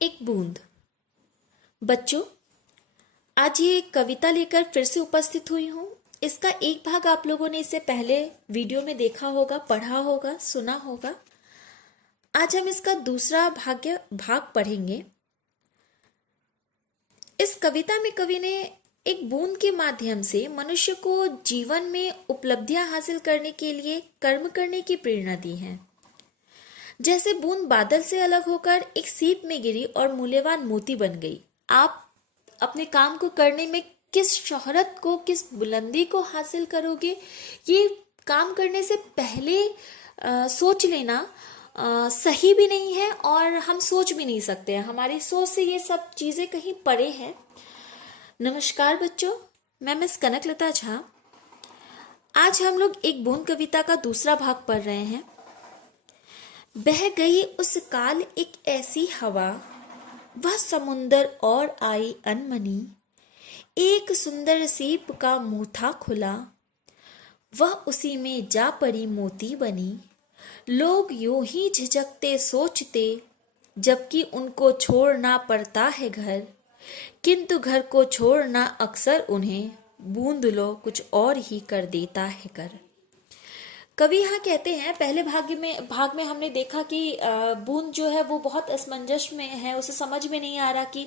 एक बूंद। बच्चों, आज ये कविता लेकर फिर से उपस्थित हुई हूँ। इसका एक भाग आप लोगों ने इससे पहले वीडियो में देखा होगा, पढ़ा होगा, सुना होगा। आज हम इसका दूसरा भाग पढ़ेंगे। इस कविता में कवि ने एक बूंद के माध्यम से मनुष्य को जीवन में उपलब्धियां हासिल करने के लिए कर्म करने की प्रेरणा दी है। जैसे बूंद बादल से अलग होकर एक सीप में गिरी और मूल्यवान मोती बन गई। आप अपने काम को करने में किस शोहरत को, किस बुलंदी को हासिल करोगे, ये काम करने से पहले सोच लेना सही भी नहीं है और हम सोच भी नहीं सकते हैं। हमारी सोच से ये सब चीजें कहीं परे हैं। नमस्कार बच्चों, मैं मिस कनकलता झा। आज हम लोग एक बूंद कविता का दूसरा भाग पढ़ रहे हैं। बह गई उस काल एक ऐसी हवा, वह समुंदर और आई अनमनी। एक सुंदर सीप का मुंह था खुला, वह उसी में जा पड़ी मोती बनी। लोग यूं ही झिझकते सोचते, जबकि उनको छोड़ना पड़ता है घर। किंतु घर को छोड़ना अक्सर उन्हें बूंद लो कुछ और ही कर देता है कर। कवि यहाँ कहते हैं, पहले भाग में हमने देखा कि बूंद जो है वो बहुत असमंजस में है। उसे समझ में नहीं आ रहा कि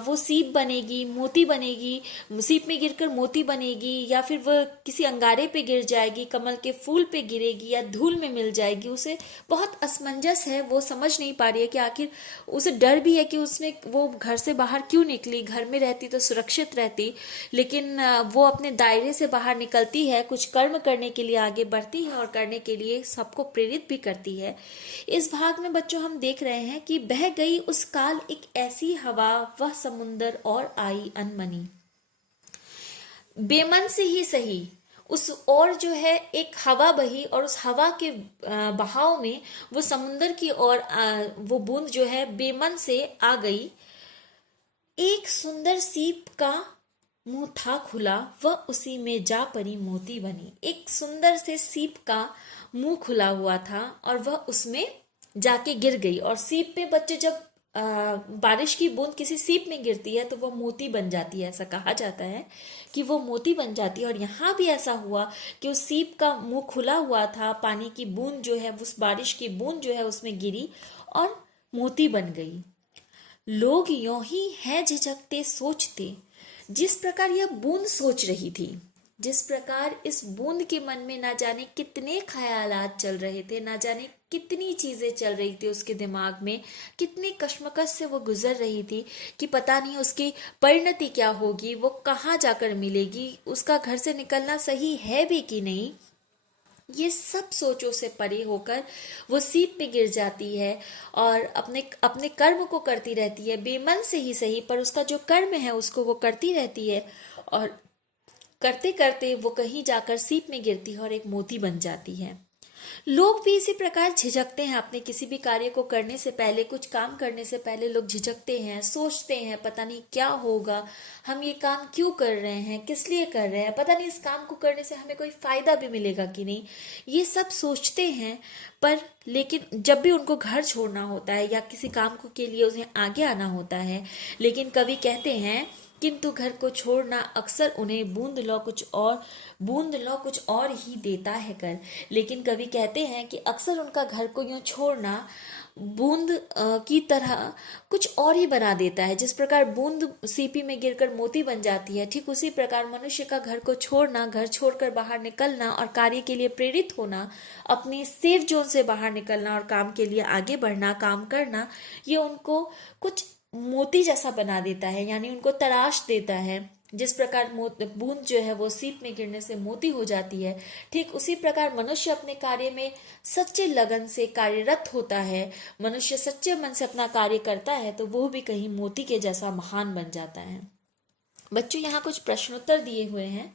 वो सीप बनेगी, मोती बनेगी, सीप में गिरकर मोती बनेगी, या फिर वह किसी अंगारे पे गिर जाएगी, कमल के फूल पे गिरेगी, या धूल में मिल जाएगी। उसे बहुत असमंजस है, वो समझ नहीं पा रही है कि आखिर उसे डर भी है कि उसने वो घर से बाहर क्यों निकली। घर में रहती तो सुरक्षित रहती, लेकिन वो अपने दायरे से बाहर निकलती है, कुछ कर्म करने के लिए आगे बढ़ती है और करने के लिए सबको प्रेरित भी करती है। इस भाग में बच्चों हम देख रहे हैं कि बह गई उस काल एक ऐसी हवा, वह समुंदर और आई अनमनी। बेमन से ही सही, उस और जो है एक हवा बही और उस हवा के बहाव में वो समुंदर की ओर वो बूंद जो है बेमन से आ गई। एक सुंदर सीप का मुंह था खुला, वह उसी में जा पड़ी मोती बनी। एक सुंदर से सीप का मुंह खुला हुआ था और वह उसमें जाके गिर गई। और सीप पे बच्चे जब बारिश की बूंद किसी सीप में गिरती है तो वह मोती बन जाती है। ऐसा कहा जाता है कि वो मोती बन जाती है। और यहाँ भी ऐसा हुआ कि उस सीप का मुंह खुला हुआ था, पानी की बूंद जो है, उस बारिश की बूंद जो है उसमें गिरी और मोती बन गई। लोग यों ही है झिझकते सोचते, जिस प्रकार यह बूंद सोच रही थी, जिस प्रकार इस बूंद के मन में ना जाने कितने ख्यालात चल रहे थे, ना जाने कितनी चीजें चल रही थी उसके दिमाग में, कितनी कश्मकश से वो गुजर रही थी कि पता नहीं उसकी परिणति क्या होगी, वो कहाँ जाकर मिलेगी, उसका घर से निकलना सही है भी कि नहीं। ये सब सोचों से परे होकर वो सीप पे गिर जाती है और अपने अपने कर्म को करती रहती है, बेमन से ही सही, पर उसका जो कर्म है उसको वो करती रहती है। और करते करते वो कहीं जाकर सीप में गिरती है और एक मोती बन जाती है। लोग भी इसी प्रकार झिझकते हैं। अपने किसी भी कार्य को करने से पहले, कुछ काम करने से पहले लोग झिझकते हैं, सोचते हैं पता नहीं क्या होगा, हम ये काम क्यों कर रहे हैं, किस लिए कर रहे हैं, पता नहीं इस काम को करने से हमें कोई फायदा भी मिलेगा कि नहीं, ये सब सोचते हैं। पर लेकिन जब भी उनको घर छोड़ना होता है या किसी काम को के लिए उन्हें आगे आना होता है, लेकिन कवि कहते हैं किंतु घर को छोड़ना अक्सर उन्हें बूंद लो कुछ और ही देता है कर। लेकिन कवि कहते हैं कि अक्सर उनका घर को यूं छोड़ना बूंद की तरह कुछ और ही बना देता है। जिस प्रकार बूंद सीपी में गिरकर मोती बन जाती है, ठीक उसी प्रकार मनुष्य का घर को छोड़ना, घर छोड़कर बाहर निकलना और कार्य के लिए प्रेरित होना, अपनी सेफ जोन से बाहर निकलना और काम के लिए आगे बढ़ना, काम करना, ये उनको कुछ मोती जैसा बना देता है, यानी उनको तराश देता है। जिस प्रकार बूंद जो है वो सीप में गिरने से मोती हो जाती है, ठीक उसी प्रकार मनुष्य अपने कार्य में सच्चे लगन से कार्यरत होता है, मनुष्य सच्चे मन से अपना कार्य करता है तो वो भी कहीं मोती के जैसा महान बन जाता है। बच्चों, यहाँ कुछ प्रश्नोत्तर दिए हुए हैं।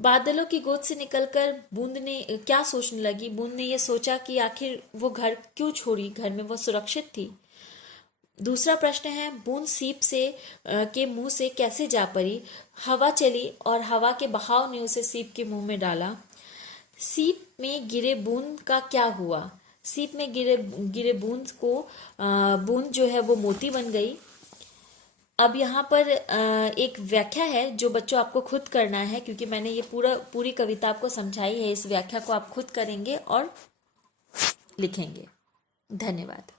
बादलों की गोद से निकलकर बूंद ने क्या सोचने लगी? बूंद ने यह सोचा कि आखिर वो घर क्यों छोड़ी, घर में वो सुरक्षित थी। दूसरा प्रश्न है, बूंद सीप से के मुंह से कैसे जा पड़ी? हवा चली और हवा के बहाव ने उसे सीप के मुंह में डाला। सीप में गिरे बूंद का क्या हुआ? सीप में गिरे गिरे बूंद जो है वो मोती बन गई। अब यहाँ पर एक व्याख्या है जो बच्चों आपको खुद करना है, क्योंकि मैंने ये पूरी कविता आपको समझाई है। इस व्याख्या को आप खुद करेंगे और लिखेंगे। धन्यवाद।